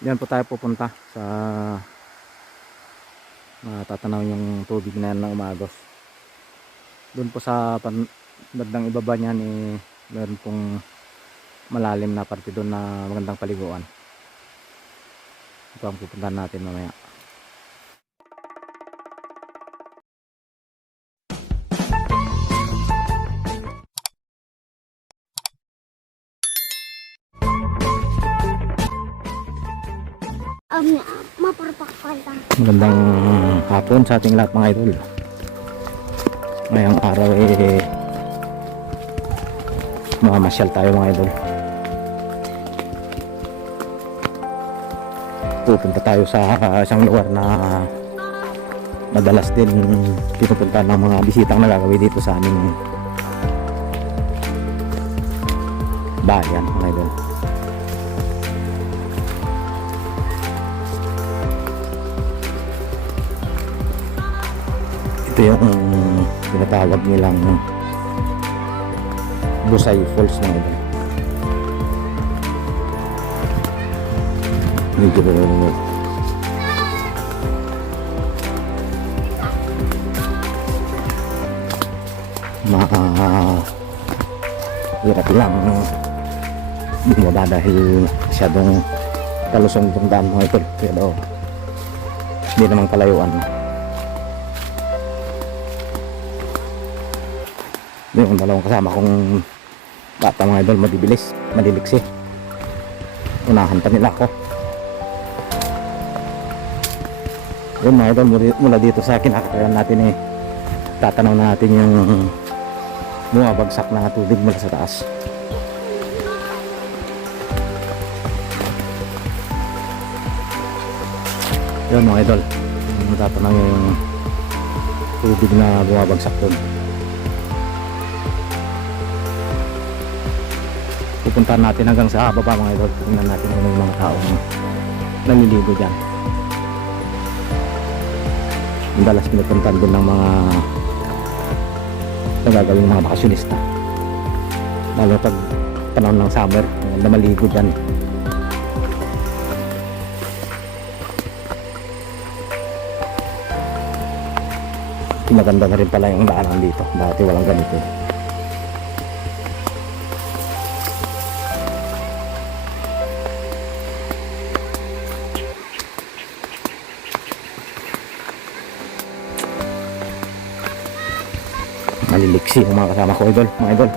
Diyan po tayo pupunta sa tatanaw yung tubig na yan na umagos. Doon po sa bandang ibaba niyan meron pong malalim na parte doon na magandang paliguan. Ito ang pupuntahan natin mamaya. Mapapakpala. Magandang hapon sa ating lahat mga idol. Ngayong araw mamamasyal tayo mga idol. Pupunta tayo sa isang lugar na madalas din pinupuntahan ng mga bisitang nagagawi dito sa aming bayan mga idol. Ito yung tinatawag nilang Busay Falls mga idol. Medyo hirap lang bumaba dahil masyadong kalusong itong daan mga idol, pero hindi namang kalayuan. Yung dalawang kasama kong bata mga idol, madiliksi. Unahan pa nila ako. Yun mga idol, mula dito sa kinakatayan natin tatanaw na natin yung bumabagsak na tubig mula sa taas. Yun mga idol, tatanaw yung tubig na bumabagsak doon. Pupuntahan natin hanggang sa baba mga idol. Tingnan natin kung may mga tao naliligo dyan. Madalas pinupuntahan din ng mga nagagawing mga bakasyonista, lalo pag panahon ng summer na maligo dyan. Maganda na rin pala yung daanan dito, dati walang ganito. Maliliksi yung mga kasama ko idol, mga idol.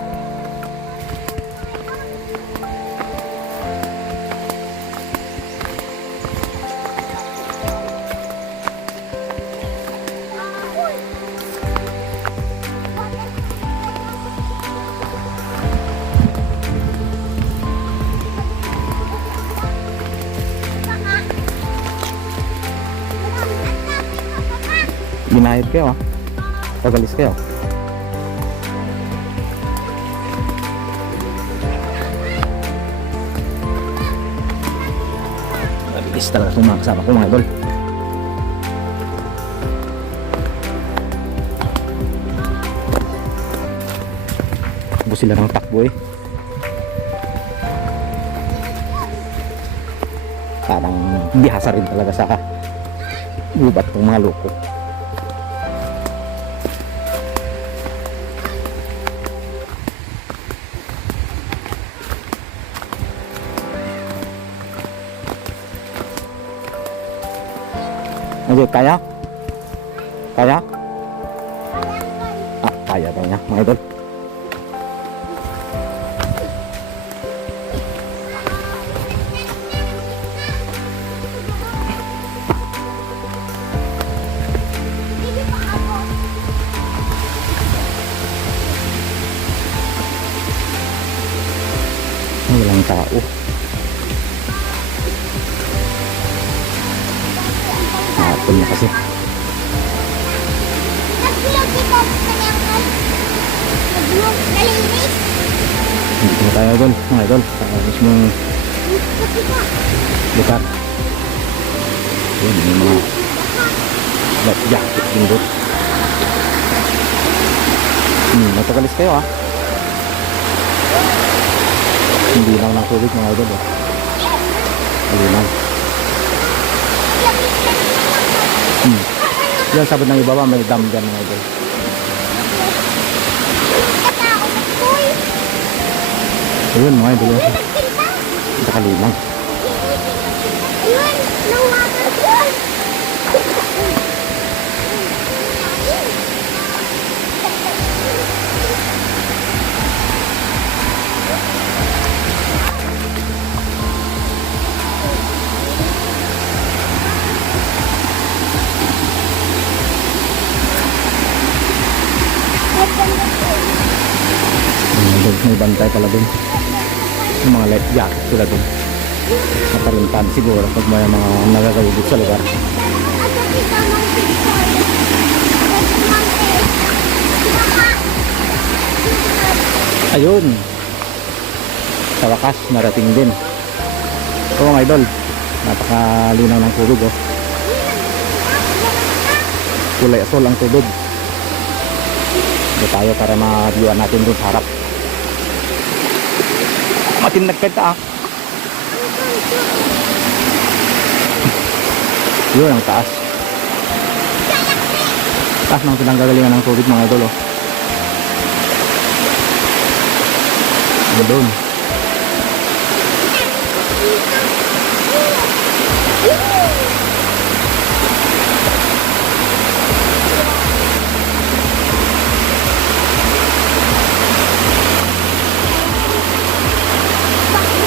Binayad kayo pagalis kayo. Mabilis talaga itong mga kasama ko mga idol. Takbo sila ng takbo parang bihasa rin talaga sa gubat ng mga loko. Hindi, kaya? Kaya? Kaya daw niya, mga idol. Walang tao. Hapon na kasi. Hindi na tayo idol, mga idol. Sa mismong lugar. Yun, may mga life jacket din doon. Natagalis kayo Hindi lang ng tubig mga idol. Malinaw. Yan sabod ng ibaba, may dam dyan mga idol. Ayun mga idol. Nakalimang. May bantay pala dun. Yung mga life jacket sila dun. Makarintan siguro pag may mga nagagawid sa lugar. Ayun. Sa wakas narating din. Oo mga idol. Napakalinaw ng tubig oh. Kulay asol ang tubig. Dito tayo para ma-viewan natin dun sa harap. Matinag ka Yun ang taas. Taas ng pinanggagalingan ng tubig mga idol oh. Doon.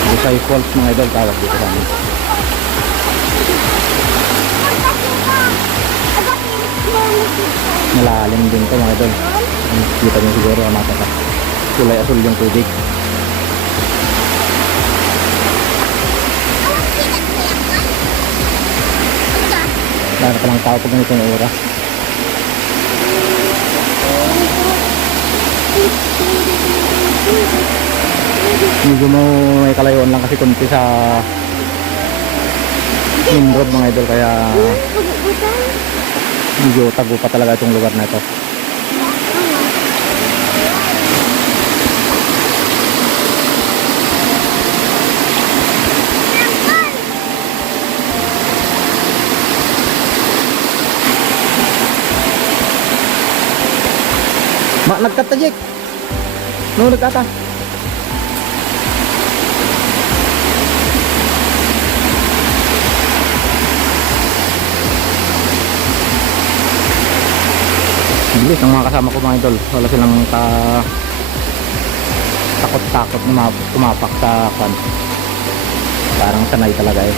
Busay Falls mga idol tawag dito sa amin. Malalim din to mga idol. Kita nyo siguro mata ka. Kulay asul yung tubig. Dahil pa lang tao pag ganitong oras. Medyo mo may kalayuan lang kasi kunti sa main road mga idol, kaya medyo tago pa talaga itong lugar na ito. Mak nagkata Jek. No nagkata. Bilis ang mga kasama ko mga idol. Wala silang takot-takot na kumapak sa kan. Parang sanay talaga eh.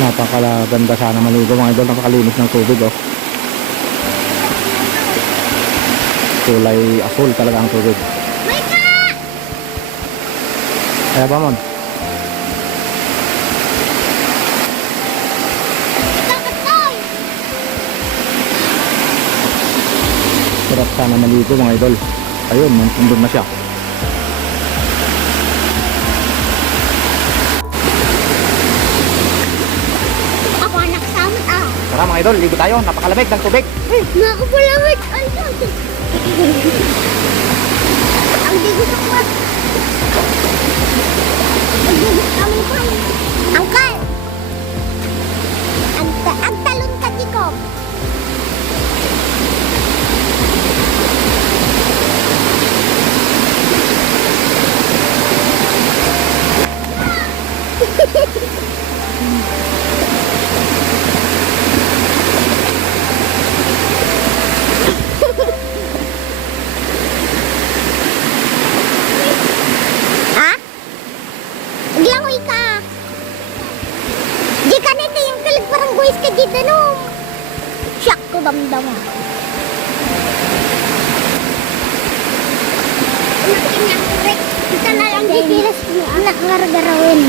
Napakaganda sana maligo mga idol, napakalinis ng tubig oh. Kulay asul talaga ang tubig. Kaya ba mon? Sarap sana maligo mga idol. Ayun, nandun na siya. Tara mga idol, ligo tayo. Napakalamig ng tubig. Nakapalamig. Ang digo sa kwat. Ang digo sa kwat. Angkal. Ang talon ka diko. Damdama. Kita na lang dikilas anak ngaragarawin.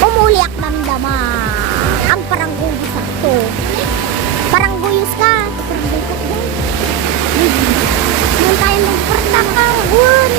Umuliak damdama. Ang parang guyos ako. Parang guyos ka. Parang guyos ka. Doon tayo magpartakawan.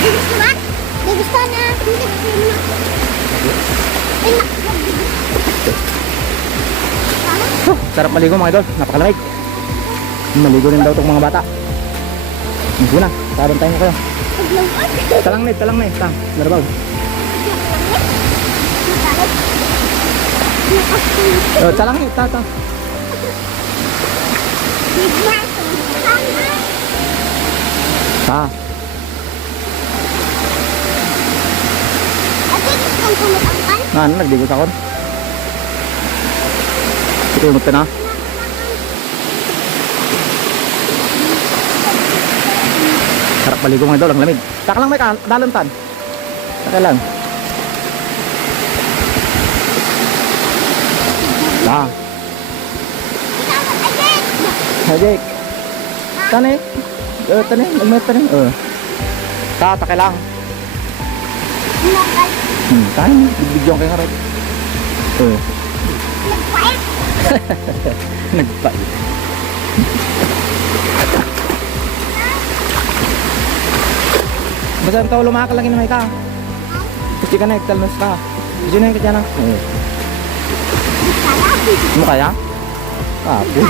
Diba? Gusto na. Sarap maligo mga idol, napakalamig. Maligo rin daw itong mga bata. Sige na, sabantayin ko kayo. Talang net, tang, narabaw. Talang net, tata. Ha? Ano, nagdigos ako. Tunod ka na. Sarap maligo mga idol, ang lamig. Taka lang may daluntan. Taka lang. Ha? Hi Jake. Tani. Tani, magmayat tani. Taka lang. Tayo, bibigyan kayo nga rin. Nagpait. Basta ang tao lumakal lagi na may ka. Kasi ka na, talnos ka. Kasi na yung kanya na. Ano kaya? Tapos.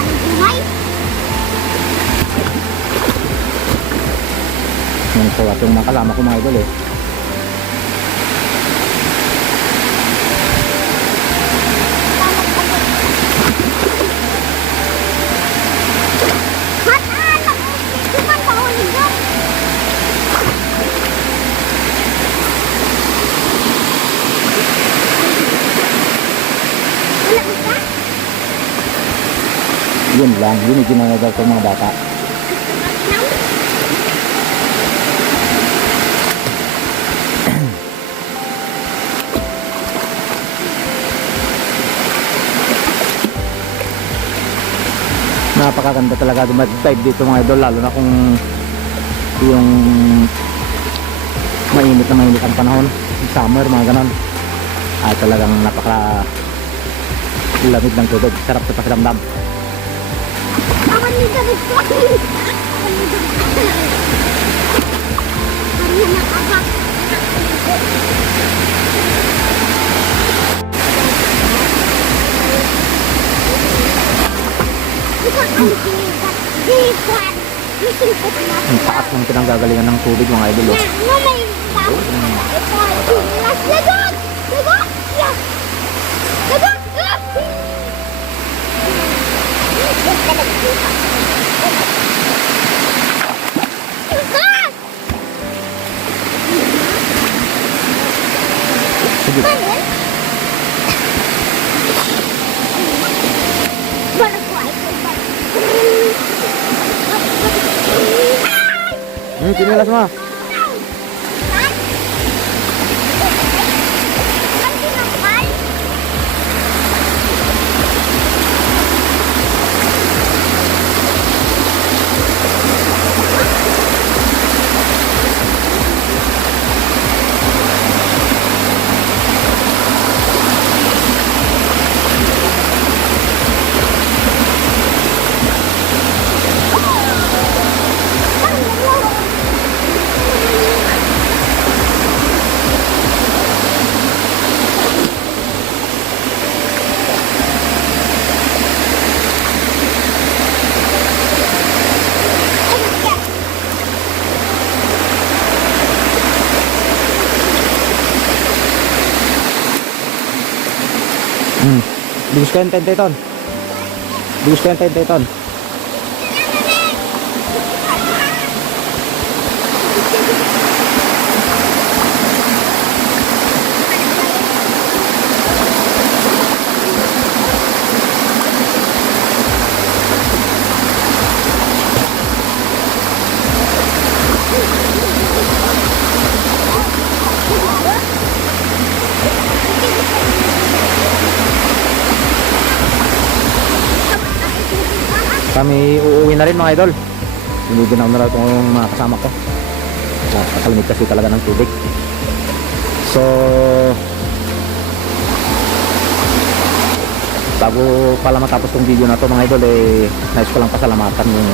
Yung kawat yung mga kalama ko mga idol eh. Yun lang, yun yung ginagawa ko mga bata. Napakaganda talaga mag-dive dito mga idol, lalo na kung yung mainit na mainit ang panahon, summer mga ganon, ay talagang napaka lamig ng tubig, sarap sa pakiramdam. Silpot na. Ang taas ng pinanggagalingan ng tubig mga idol. Oh. No, may tao. Ito, lagot! Lagot! Yeah. Lagot! Sige. Sinilas mo. Bugis ko yung 10 ton. Bugis ko yung 10 ton. Kami uuwi na rin mga idol. Binigyan na lang itong mga kasama ko. Nakalimit kasi talaga ng tubig. So bago pala matapos tong video na to mga idol, nais ko lang pasalamatan yung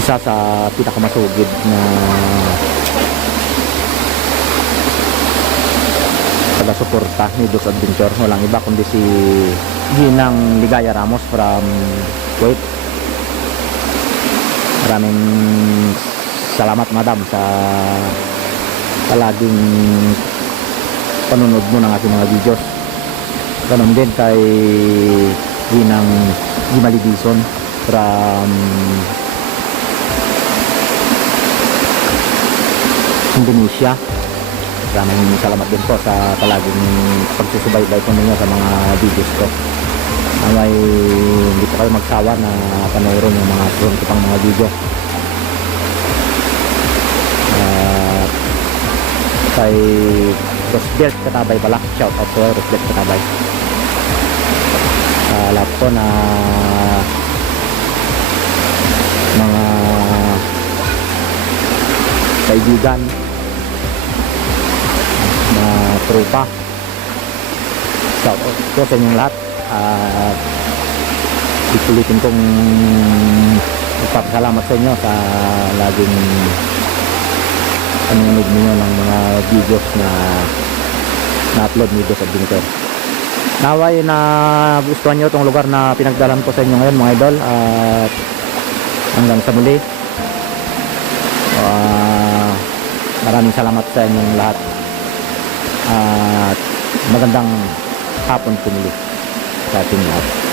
isa sa pinakamasugid na taga-suporta ni Dos Adventure. Walang iba kundi si Ginang Ligaya Ramos from Kuwait. Maraming salamat madam sa palaging panunod mo ng ating mga videos. Ganon din kay Ginang Gimali Dison from Indonesia. Maraming salamat din po sa palaging pagsusubaybay po ninyo sa mga videos ko. Naway hindi po kayo magsawa na panoorin yung mga sunod ko pang mga video. Kay Rosbert Katabay pala, shout out to Rosbert Katabay. Lahat po na mga kaibigan na tropa, shout out po sa inyong lahat. Itulitin kong magpapasalamat sa inyo sa laging panonood ninyo ng mga videos na na-upload ni Dos Adventure. Naway na gustuhan nyo itong lugar na pinagdalan ko sa inyo ngayon mga idol, at hanggang sa muli, maraming salamat sa inyong lahat at magandang hapon po muli sa ating lahat.